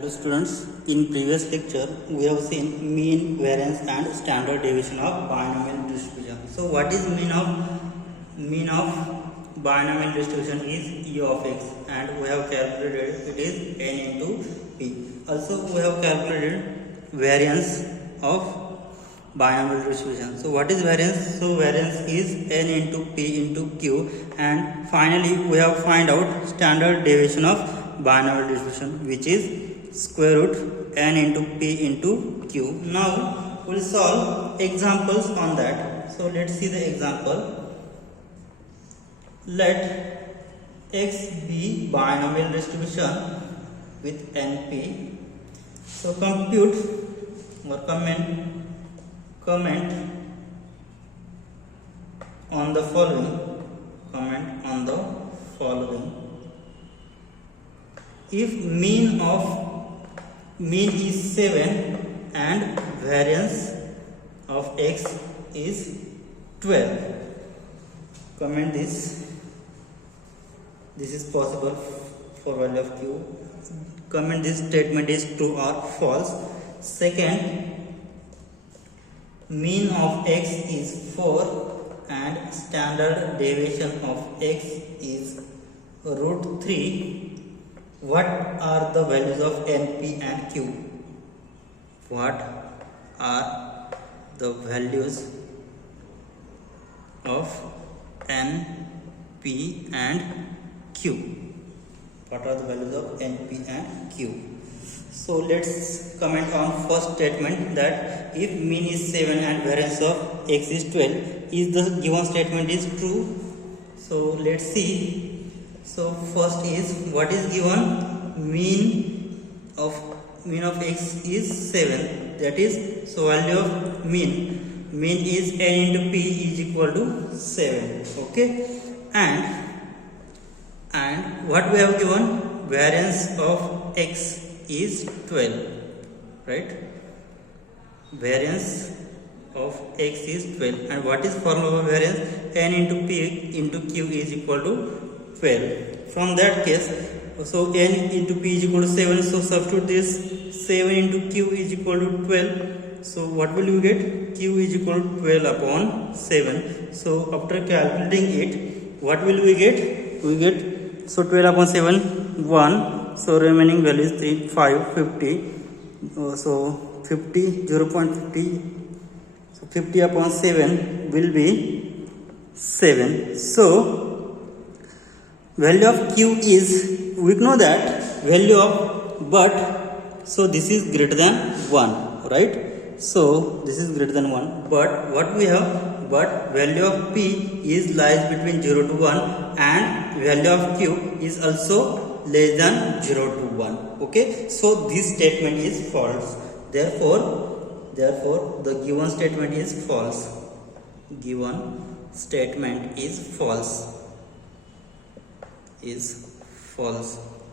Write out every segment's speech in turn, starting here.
Hello students, in previous lecture we have seen mean, variance and standard deviation of binomial distribution. So what is mean of binomial distribution is u of x, and we have calculated it is n into p. Also we have calculated variance of binomial distribution. So what is variance? So variance is n into p into q, and finally we have find out standard deviation of binomial distribution, which is square root n into p into q. Now we'll solve examples on that. So let's see the example. Let x be binomial distribution with np. So compute or comment on the following. If mean is 7 and variance of x is 12. Comment this. This is possible for value of q. Comment this statement is true or false. Second, mean of x is 4 and standard deviation of x is root 3. What are the values of np and q? What are the values of np and q? What are the values of np and q? So let's comment on first statement, that if mean is 7 and variance of x is 12, is the given statement is true. So let's see. So first is what is given, mean of x is 7, that is, so value of mean is n into p is equal to 7. Okay, and what we have given, variance of x is 12, right? Variance of x is 12, and what is formula of variance? N into p into q is equal to 12. From that case, so n into p is equal to 7, so substitute this, 7 into q is equal to 12. So what will you get? Q is equal to 12 upon 7. So after calculating it, what will we get? We get, so 12 upon 7, 1. So remaining value is 3, 5, 50. So 50, 0.50. So 50 upon 7 will be 7. So value of q is, we know that value of, but so this is greater than 1, right? So this is greater than 1, but what we have, but value of p is lies between 0 to 1, and value of q is also less than 0 to 1. Okay, so this statement is false. Therefore the given statement is false.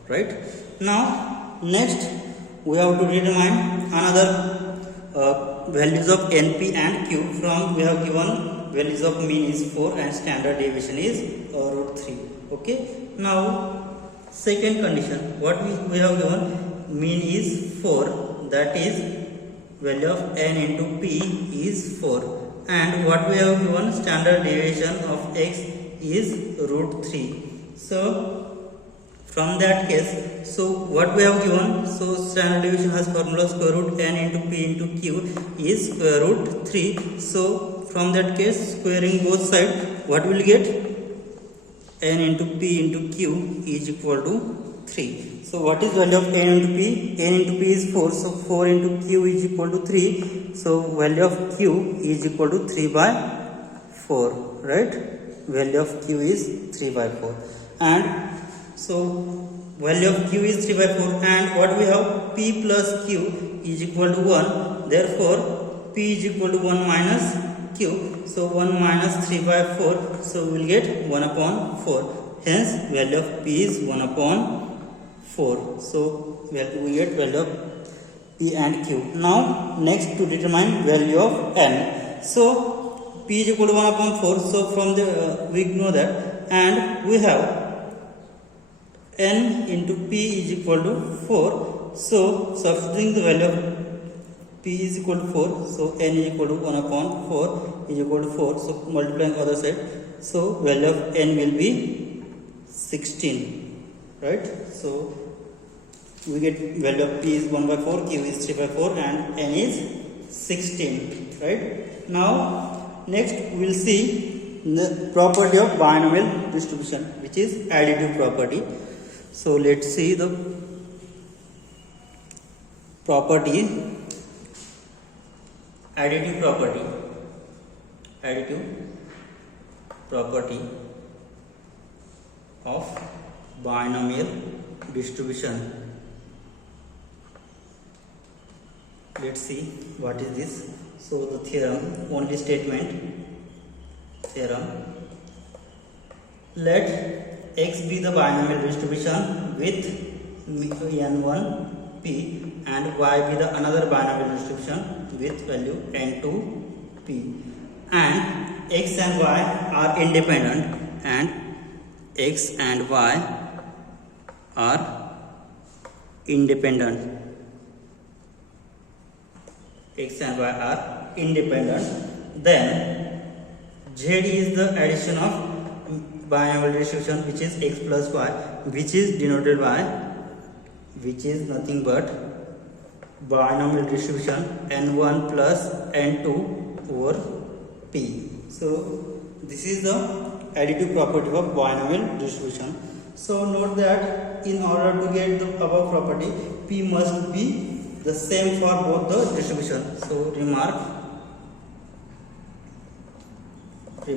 Right? Now next we have to determine another values of np and q. From we have given values of mean is 4 and standard deviation is root 3. Okay, now second condition, what we have given, mean is 4, that is value of n into p is 4, and what we have given, standard deviation of x is root 3. So from that case, so what we have given, so standard deviation has formula square root n into p into q is square root 3. So from that case, squaring both sides, what will get? N into p into q is equal to 3. So what is value of n into p? N into p is 4, so 4 into q is equal to 3. So value of q is equal to 3 by 4, right? Value of q is 3 by 4. And so value of q is 3 by 4, and what we have, p plus q is equal to 1. Therefore p is equal to 1 minus q. So 1 minus 3 by 4, so we will get 1 upon 4. Hence value of p is 1 upon 4. So we get value of p and q. Now next to determine value of n. So p is equal to 1 upon 4. So from the we know that, and we have n into p is equal to 4. So substituting the value of p is equal to 4, so n is equal to 1 upon 4 is equal to 4, so multiplying other side, so value of n will be 16, right? So we get value of p is 1 by 4, q is 3 by 4 and n is 16, right? Now next we will see the property of binomial distribution, which is additive property. So let's see the property, additive property of binomial distribution. Let's see what is this. So the theorem, only statement, theorem, let x be the binomial distribution with n1 p and y be the another binomial distribution with value n2 p, and x and y are independent, and x and y are independent, x and y are independent, then z is the addition of binomial distribution, which is x plus y, which is denoted by, which is nothing but binomial distribution n1 plus n2 over p. So this is the additive property of binomial distribution. So note that in order to get the above property, p must be the same for both the distribution. So remark p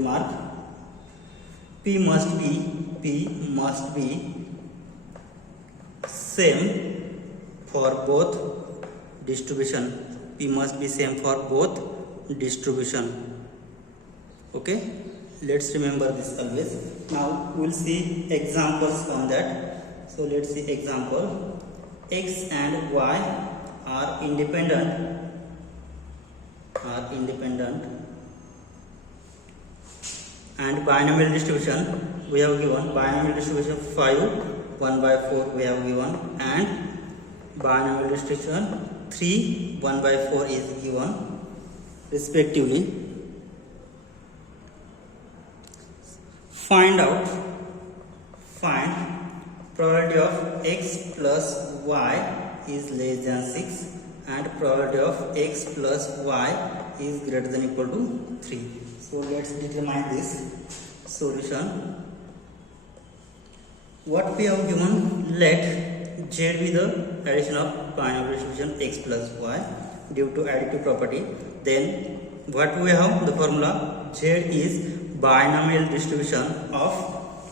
must be same for both distribution. P must be same for both distribution. Okay, let's remember this always. Now we'll see examples on that. So let's see example. X and y are independent, and binomial distribution we have given, binomial distribution 5 1 by 4 we have given, and binomial distribution 3 1 by 4 is given respectively. Find probability of x plus y is less than 6 and probability of x plus y is greater than equal to 3. So let's determine this solution. What we have given, let z be the addition of binomial distribution x plus y due to additive property. Then what we have, the formula z is binomial distribution of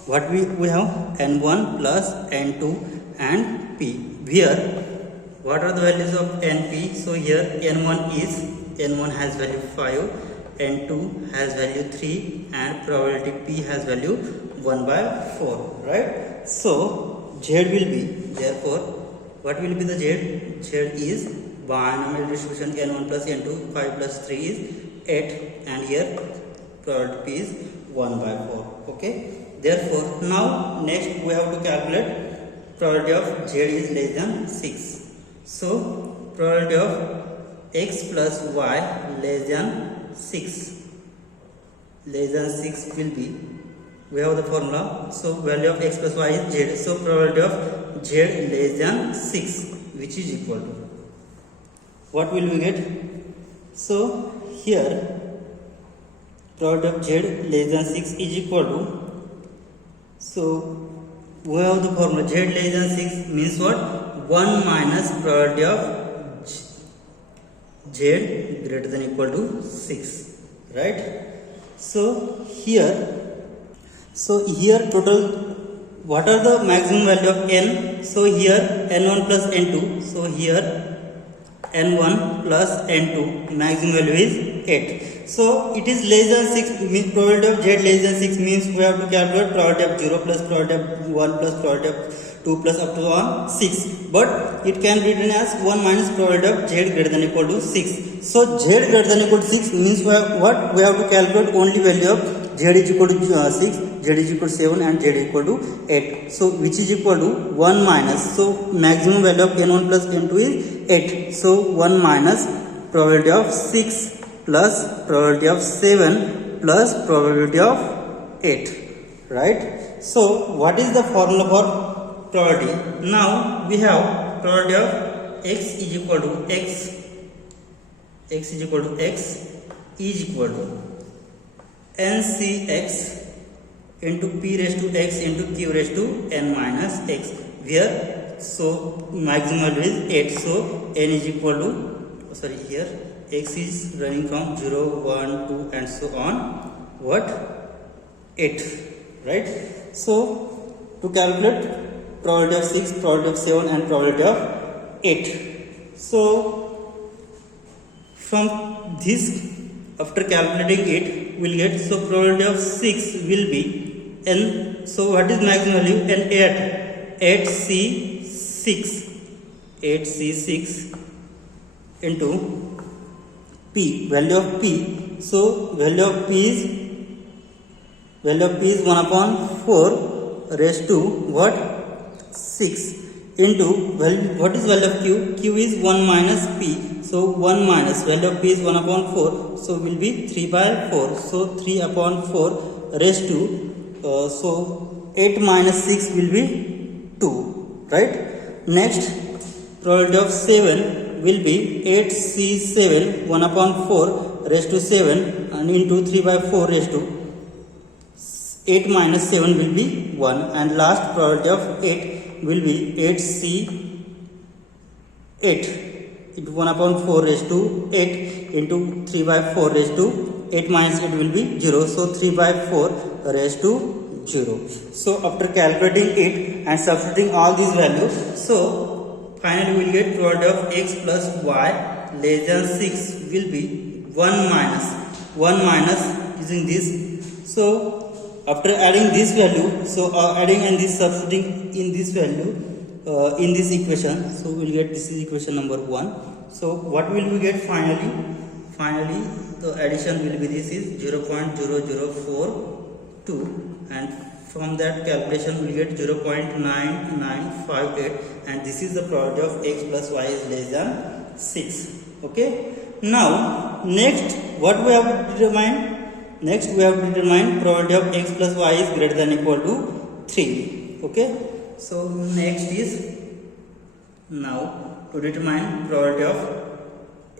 what we have, n1 plus n2 and p. Here what are the values of np? So here n1 has value 5, n2 has value 3 and probability p has value 1 by 4, right? So z will be, therefore what will be the z? Z is binomial distribution n1 plus n2, 5 plus 3 is 8, and here probability p is 1 by 4. Okay, therefore now next we have to calculate probability of z is less than 6. So probability of x plus y less than 6 will be, we have the formula, so value of x plus y is z, so probability of z less than 6, which is equal to, what will we get? So here probability of z less than 6 is equal to, so we have the formula z less than 6 means what? 1 minus probability of z greater than equal to 6, right? So here total, what are the maximum value of n? So here n1 plus n2, so here n1 plus n2 maximum value is 8. So it is less than 6, means probability of z less than 6 means we have to calculate probability of 0 plus probability of 1 plus probability of 2 plus up to 6, but it can be written as 1 minus probability of z greater than equal to 6. So z greater than equal to 6 means we have to calculate only value of z is equal to 6, z is equal to 7 and z is equal to 8. So which is equal to 1 minus, so maximum value of n1 plus n2 is 8. So 1 minus probability of 6 plus probability of 7 plus probability of 8, right? So what is the formula for probability? Now we have probability of x is equal to x is equal to x is equal to ncx into p raised to x into q raised to n minus x, where so maximum value is 8. So n is equal to, sorry, here x is running from 0 1 2 and so on, what, 8, right? So to calculate probability of 6, probability of 7 and probability of 8, so from this, after calculating it, we'll get, so probability of 6 will be n, so what is maximum value? N 8c6 into p, value of p, so value of p is 1 upon 4 raised to what, 6 into value, what is value of q? Q is 1 minus p, so 1 minus value of p is 1 upon 4, so will be 3 by 4, so 3 upon 4 raised to, so 8 minus 6 will be 2, right? Next, probability of 7 will be 8c7 1 upon 4 raised to 7 and into 3 by 4 raised to 8 minus 7 will be 1, and last probability of 8 will be 8c8 into 1 upon 4 raised to 8 into 3 by 4 raised to 8 minus 8 will be 0, so 3 by 4 raised to 0. So after calculating it and substituting all these values, so finally we will get probability of x plus y less than 6 will be 1 minus using this. So after adding this value, so adding and this substituting in this value in this equation, so we will get, this is equation number 1. So what will we get finally? Finally the addition will be, this is 0.0042, and from that calculation we will get 0.9958, and this is the probability of x plus y is less than 6. Okay, now next what we have determined? Next we have determined probability of x plus y is greater than equal to 3. Okay, so next is now to determine probability of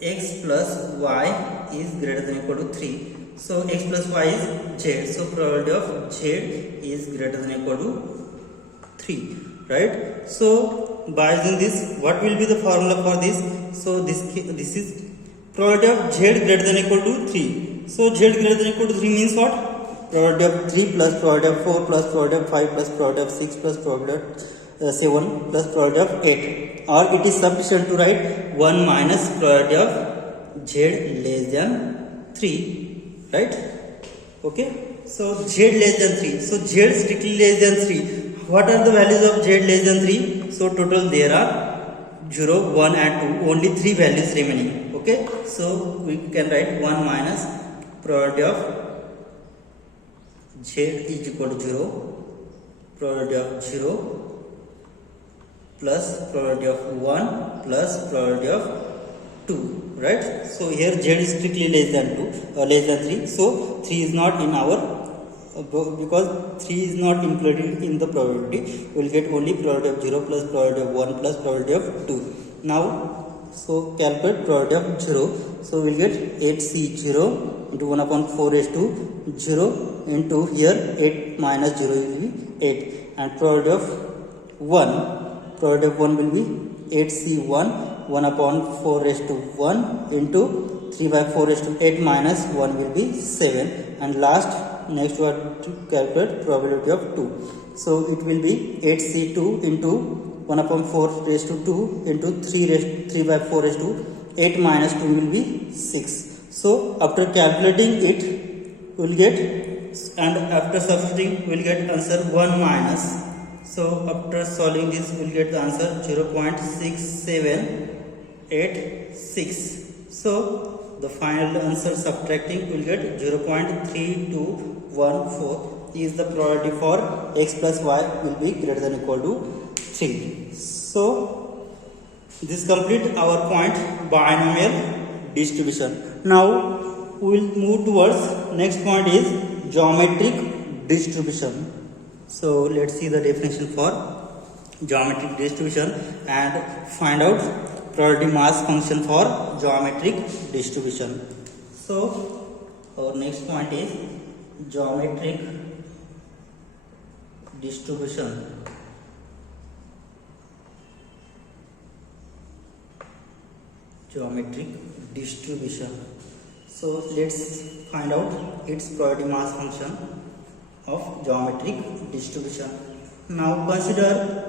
x plus y is greater than equal to 3. So x plus y is z, so probability of z is greater than equal to 3, right? So by using this, what will be the formula for this? So this is probability of z greater than equal to 3. So z greater than equal to 3 means what? Probability of 3 plus probability of 4 plus probability of 5 plus probability of 6 plus probability of 7 plus probability of 8, or it is sufficient to write 1 minus probability of z less than 3, right? Okay, so z less than 3, so z strictly less than 3. What are the values of z less than 3? So total there are 0, 1 and 2, only 3 values remaining. Okay, so we can write 1 minus probability of z is equal to 0, probability of 0 plus probability of 1 plus probability of 2, right? So here z is strictly less than 2 or less than 3, so 3 is not in our, because 3 is not included in the probability, we will get only probability of 0 plus probability of 1 plus probability of 2. Now so calculate probability of 0, so we will get 8c0 into 1 upon 4 raised to 0 into here 8 minus 0 will be 8, and probability of 1 will be 8c1 1 upon 4 raised to 1 into 3 by 4 raised to 8 minus 1 will be 7, and last next we have to calculate probability of 2, so it will be 8c2 into 1 upon 4 raised to 2 into 3 by 4 raised to 8 minus 2 will be 6. So after calculating it we will get, and after substituting we will get answer 1 minus, so after solving this we will get the answer 0.6786. So the final answer subtracting we will get 0.3214 is the probability for x plus y will be greater than or equal to 3. So this complete our point binomial distribution. Now we will move towards next point is geometric distribution. So let's see the definition for geometric distribution and find out probability mass function for geometric distribution. So our next point is geometric distribution. Geometric distribution. So let's find out its probability mass function of geometric distribution. Now consider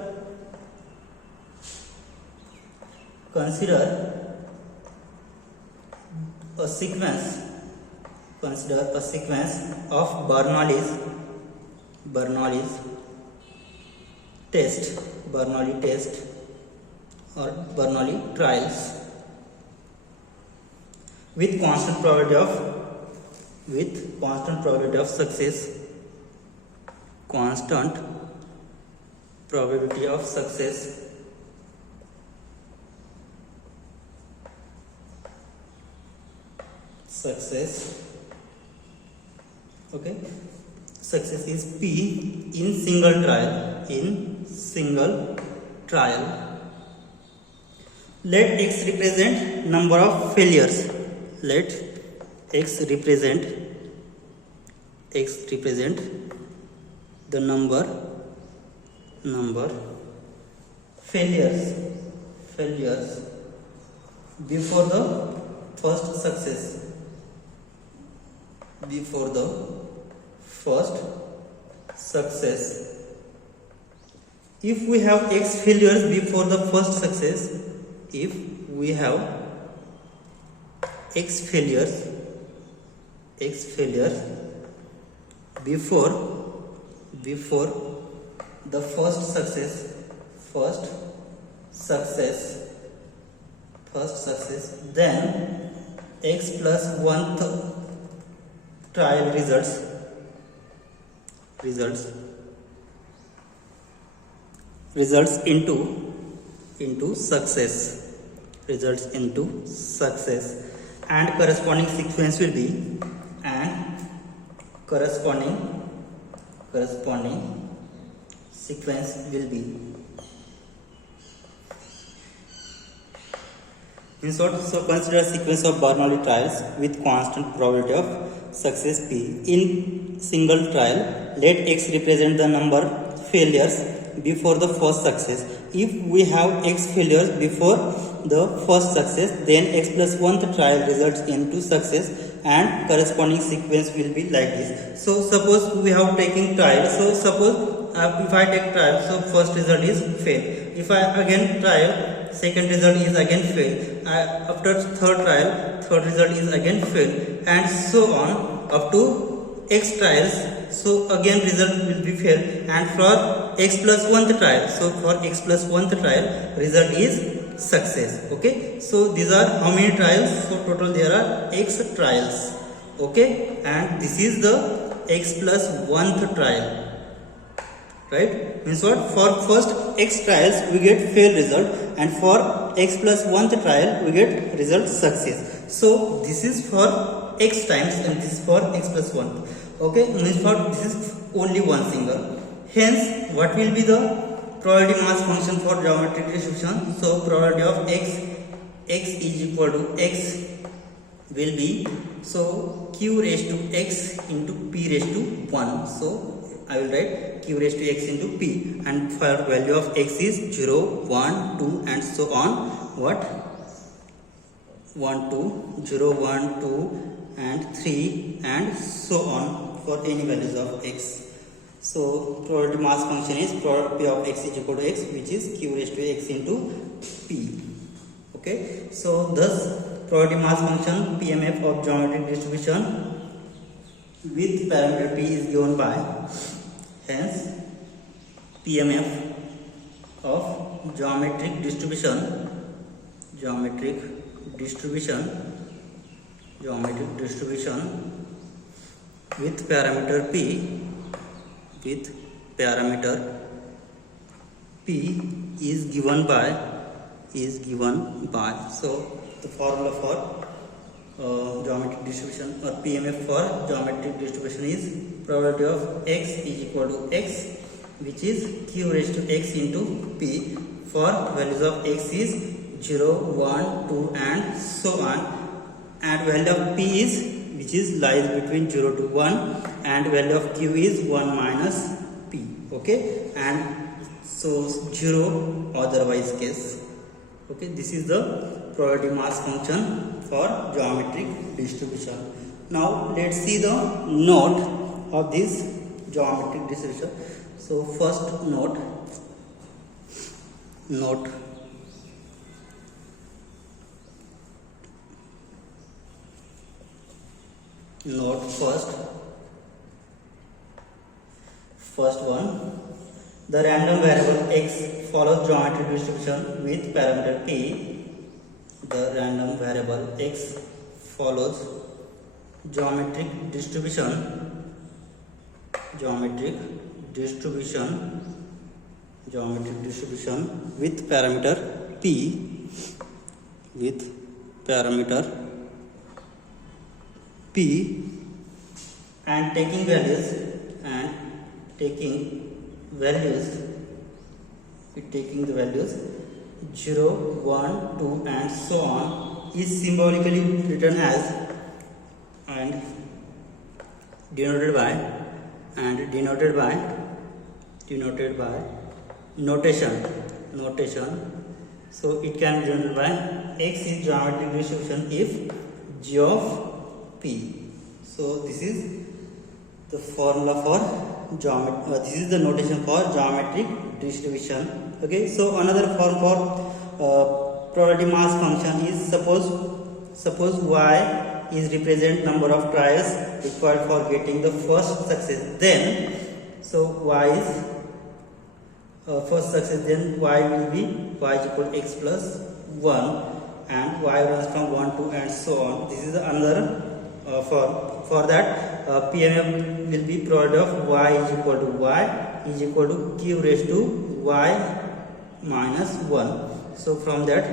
a sequence. Consider a sequence of Bernoulli's test or Bernoulli trials with constant probability of success. Constant probability of success. Okay, success is P in single trial. Let x represent number of failures. Let x represent the number failures before the first success. If we have x failures before the first success, x failures before the first success, then x plus 1th trial results into success, and corresponding sequence will be in short. So consider a sequence of Bernoulli trials with constant probability of success P in single trial. Let x represent the number failures before the first success. If we have x failures before the first success, then x plus 1th trial results into success, and corresponding sequence will be like this. So suppose we have taken trial. So suppose if I take trial, so first result is fail. If I again trial, second result is again fail. After third trial, third result is again fail, and so on up to x trials. So again result will be fail, and for x plus 1th trial, so for x plus 1th trial result is success. Okay, so these are how many trials? So total there are x trials. Okay, and this is the x plus 1th trial, right? Means what? For first x trials we get fail result, and for x plus 1th trial we get result success. So this is for x times, and this is for x plus 1. Okay, means for this is only one single. Hence what will be the probability mass function for geometric distribution? So probability of x is equal to x will be, so q raised to x into p raised to 1. So I will write q raised to x into p, and for value of x is 0, 1, 2 and so on. What? 1, 2, 0, 1, 2 and 3 and so on for any values of x. So probability mass function is probability of x is equal to x, which is q raised to x into p. Okay, so thus probability mass function PMF of geometric distribution with parameter p is given by, hence PMF of geometric distribution with parameter p with parameter p is given by so the formula for geometric distribution or PMF for geometric distribution is probability of x is equal to x, which is q raised to x into p for values of x is 0, 1, 2 and so on, and value of p is which is lies between 0 to 1 and value of q is 1 minus p. Okay, and so 0 otherwise case. Okay, this is the probability mass function for geometric distribution. Now let's see the note of this geometric distribution. So first note first one, the random variable x follows geometric distribution with parameter p. The random variable x follows geometric distribution with parameter p and taking values 0, 1, 2 and so on is symbolically written as and denoted by notation. So it can be denoted by x is geometric distribution if g of p. So this is the formula for this is the notation for geometric distribution. Okay, so another form for probability mass function is suppose y is represent number of trials required for getting the first success. Then so y is first success, then y will be y is equal to x plus 1 and y runs from 1 to and so on. This is another for that PMF will be product of y is equal to q raised to y minus 1. So from that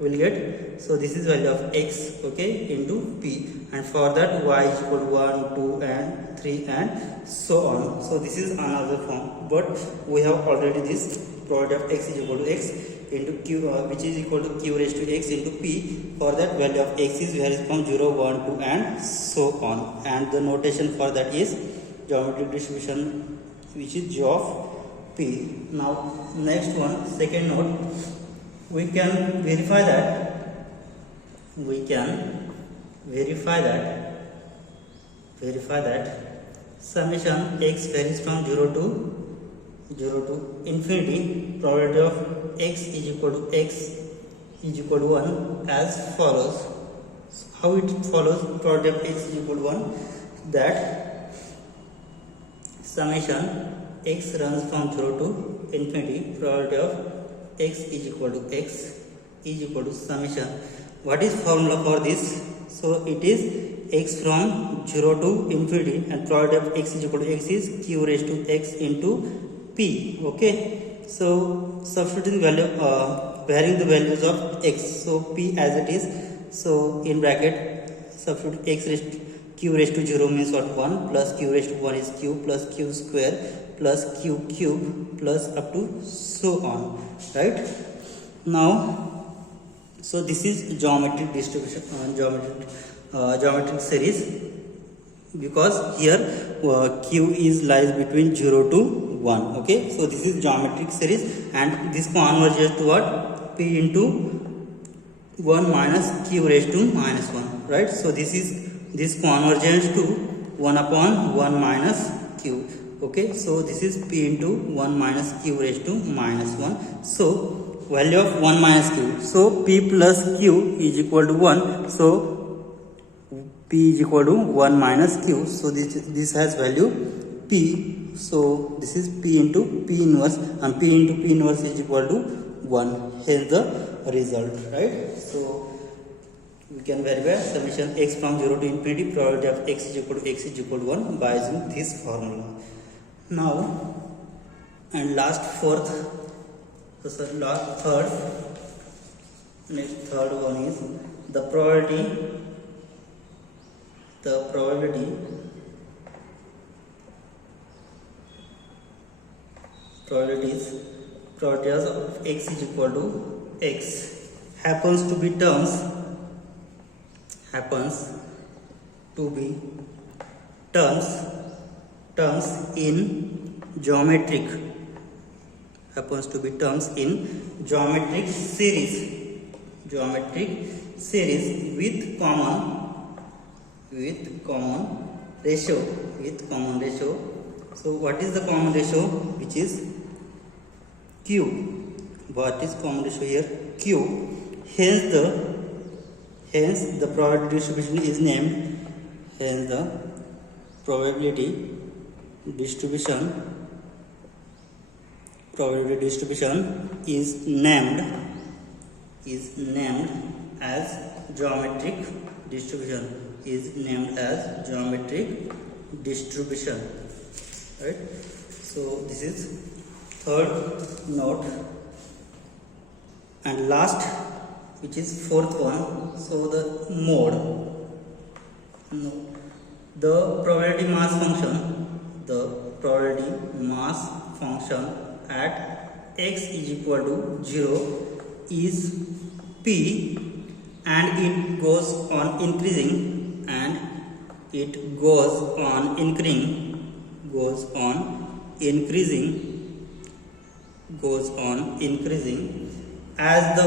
we will get, so this is value of x, okay, into p, and for that y is equal to 1, 2 and 3 and so on. So this is another form, but we have already this product of x is equal to x into q which is equal to q raised to x into p. For that value of x is varies from 0, 1, 2 and so on, and the notation for that is geometric distribution which is g of p. Now next one, second note, we can verify that summation x varies from 0 to infinity. Probability of x is equal to 1 as follows. How it follows? Probability of x is equal to 1, that summation x runs from 0 to infinity. Probability of x is equal to summation. What is formula for this? So it is x from 0 to infinity and probability of x is equal to x is q raised to x into p. Okay, so substituting value varying the values of x, so p as it is, so in bracket substitute x raised to q raised to 0 means what? 1 plus q raised to 1 is q plus q square plus q cube plus up to so on, right? Now so this is geometric distribution, geometric series, because here q is lies between 0 to 1. Okay, so this is geometric series and this converges to what? P into 1 minus q raised to minus 1, right? So this converges to 1 upon 1 minus q. Okay, so this is p into 1 minus q raised to minus 1. So value of 1 minus q, so p plus q is equal to 1, so p is equal to 1 minus q. So this has value p, so this is p into p inverse, and p into p inverse is equal to 1, hence the result, right? So we can verify summation x from 0 to infinity, probability of x is equal to 1 by using this formula. Now and last fourth, last third, next third one is the probabilities of x is equal to x happens to be terms in geometric series with common ratio. So what is the common ratio? Which is q. What is common ratio here? Q. Hence the probability distribution is named. Hence the probability distribution is named as geometric distribution. Right? So this is third note. And last, which is fourth one, so the mode. The probability mass function at x is equal to 0 is p, and it goes on increasing as the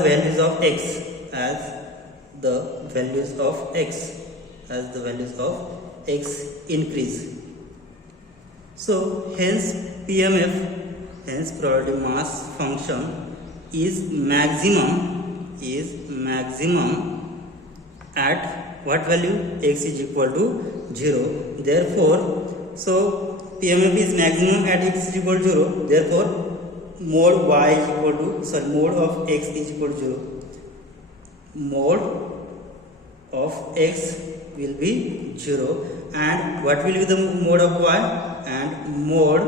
values of x increase. So hence probability mass function is maximum at what value? X is equal to 0. Therefore, so PMF is maximum at x is equal to 0. Therefore, mode of x is equal to 0. Mode of x will be 0. And what will be the mode of y? And mode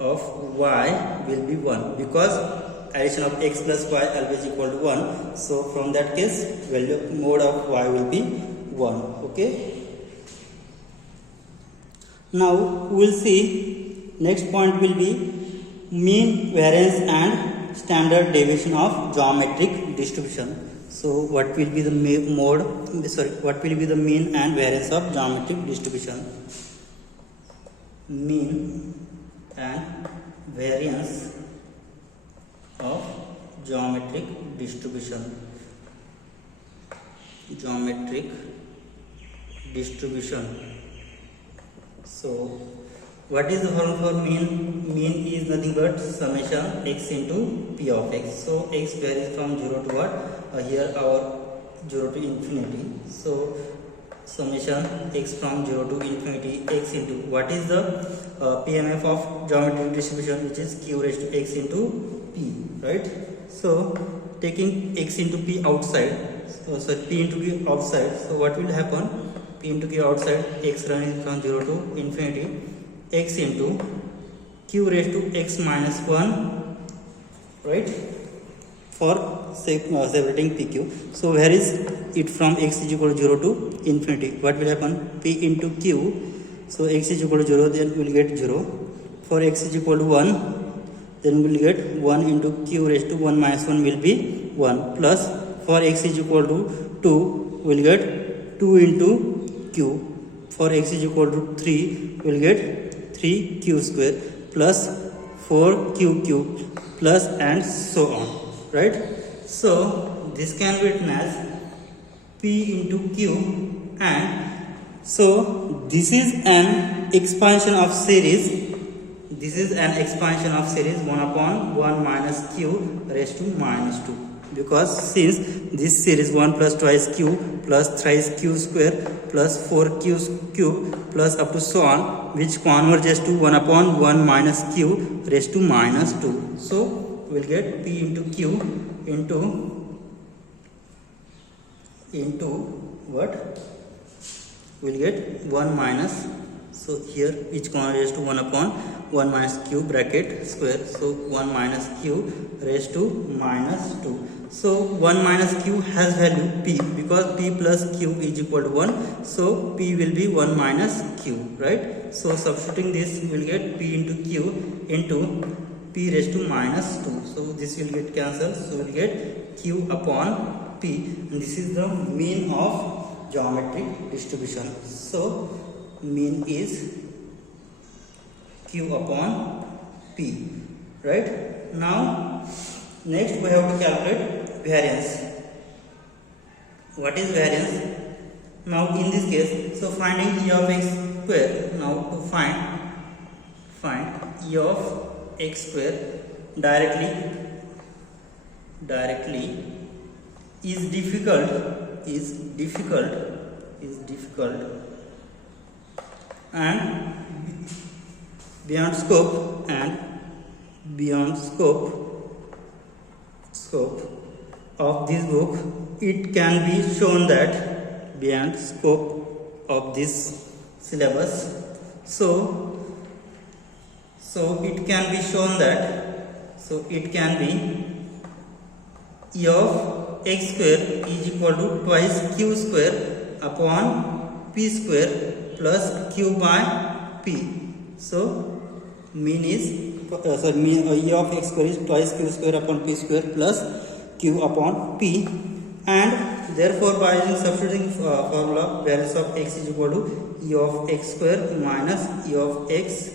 of y will be 1, because addition of x plus y always equal to 1. So from that case, mode of y will be 1. Okay. Now we will see next point will be mean, variance and standard deviation of geometric distribution. So what will be the what will be the mean and variance of geometric distribution? Mean and variance of geometric distribution. So what is the formula for mean? Mean is nothing but summation x into p of x. So x varies from 0 to what? Here our 0 to infinity. So summation x from 0 to infinity x into what is the PMF of geometric distribution, which is q raised to x into p, right? So taking x into p outside, so p into q outside, so what will happen? P into q outside, x running from 0 to infinity, x into q raised to x minus 1, right, for separating pq. So where is it from x is equal to 0 to infinity? What will happen? P into q, so x is equal to 0, then we will get 0. For x is equal to 1, then we will get 1 into q raised to 1 minus 1 will be 1, plus for x is equal to 2, we will get 2 into q. For x is equal to 3, we will get 3q square plus 4q cube plus and so on, right? So this can be written as p into q, and so this is an expansion of series. 1 upon 1 minus q raised to minus 2, because since this series 1 plus twice q plus thrice q square plus 4q cube plus up to so on, which converges to 1 upon 1 minus q raised to minus 2. So we will get p into q into what? We will get 1 minus, so here which converges to 1 upon 1 minus q bracket square. So 1 minus q raised to minus 2. So 1 minus q has value p, because p plus q is equal to 1. So p will be 1 minus q, right? So substituting this, we will get p into q into p raised to minus 2. So this will get cancelled. So we will get q upon p. And this is the mean of geometric distribution. So mean is q upon p, right? Now next we have to calculate variance. What is variance? Now in this case, so finding e of x square. Now to find e of x square directly is difficult and beyond scope of this book. It can be shown that beyond scope of this syllabus, so it can be shown that, so it can be e of x square is equal to twice q square upon p square plus q by p. So mean is e of x square is twice q square upon p square plus q upon p, and therefore by using substituting formula, variance of x is equal to e of x square minus e of x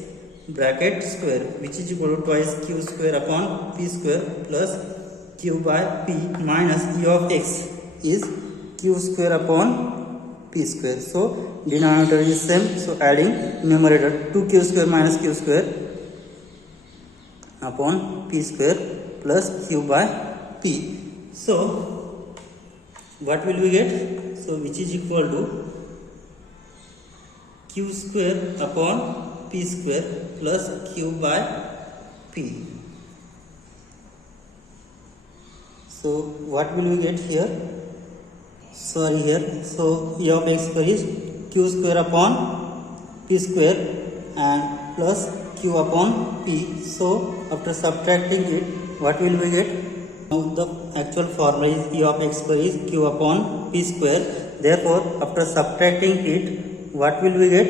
bracket square, which is equal to twice q square upon p square plus q by p, minus e of x is q square upon p square. So denominator is same, so adding numerator 2q square minus q square upon p square plus q by p. So what will we get? So which is equal to q square upon p square plus q by p. So what will we get here? So e of x square is q square upon p square and plus q upon p. So after subtracting it, what will we get? Now the actual formula is e of x square is q upon p square. Therefore after subtracting it, what will we get?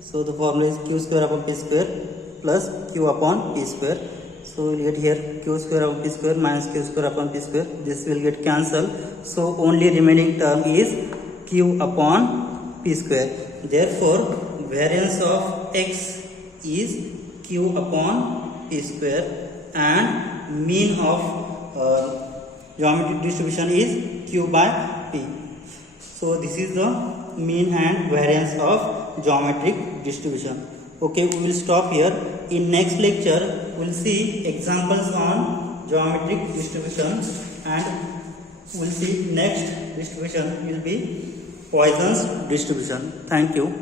So the formula is q square upon p square plus q upon p square. So we will get here q square upon p square minus q square upon p square. This will get cancelled. So only remaining term is q upon p square. Therefore variance of x is q upon p square and mean of geometric distribution is q by p. So this is the mean and variance of geometric distribution. Okay, we will stop here. In next lecture, we will see examples on geometric distribution, and we will see next distribution will be Poisson's distribution. Thank you.